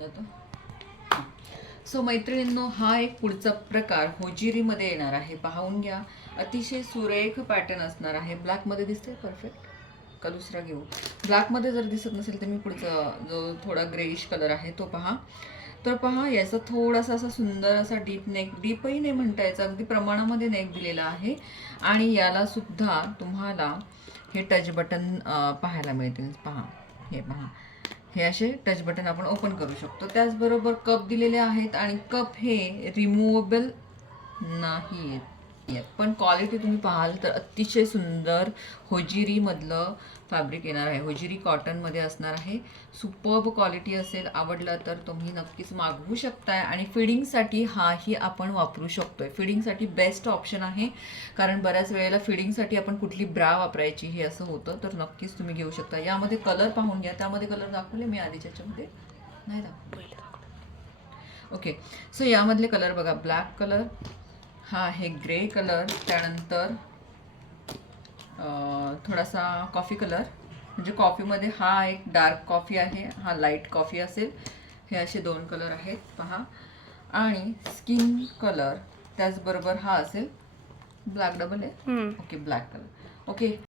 जातो. सो मैत्रिणींनो, हा एक पुढचा प्रकार होजिरीमध्ये येणार आहे. पाहून घ्या, अतिशय सुरेख पॅटर्न असणार आहे. ब्लॅकमध्ये दिसतंय परफेक्ट का दुसरा घेऊ? ब्लॅकमध्ये जर दिसत नसेल तर मी पुढचा जो थोडा ग्रेइश कलर आहे तो पहा. तर पहा, याचा थोडासा असा सुंदर असा डीप नेक, डीपही नाही म्हणता यायचं, अगदी प्रमाणामध्ये नेक दिलेला आहे. आणि याला सुद्धा तुम्हाला हे टच बटन पाहायला मिळतील. पहा, हे पहा, हे असे टच बटन आपण ओपन करू शकतो. त्याचबरोबर कप दिलेले आहेत आणि कप हे रिमूव्हेबल नाही आहेत, पण क्वालिटी तुम्ही पाहाल तर अतिशय सुंदर होजिरीमधलं फॅब्रिक येणार आहे. होजिरी कॉटनमध्ये असणार आहे. सुपर्ब क्वालिटी असेल. आवडला तर तुम्ही नक्कीच मागवू शकताय. आणि फिडिंगसाठी हाही आपण वापरू शकतोय. फिडिंगसाठी बेस्ट ऑप्शन आहे, कारण बऱ्याच वेळेला फिडिंगसाठी आपण कुठली ब्रा वापरायची हे असं होतं. तर नक्कीच तुम्ही घेऊ शकता. यामध्ये कलर पाहून घ्या. त्यामध्ये कलर दाखवले मी आधीच्या याच्यामध्ये नाही दाखवले. ओके, सो यामधले कलर बघा. ब्लॅक कलर, हा आहे ग्रे कलर, त्यानंतर थोडासा कॉफी कलर, म्हणजे कॉफीमध्ये हा एक डार्क कॉफी आहे, हा लाईट कॉफी असेल. हे असे 2 कलर आहेत पहा. आणि स्किन कलर, त्याचबरोबर हा असेल ब्लॅक डबल आहे. Okay, black colour. ओके,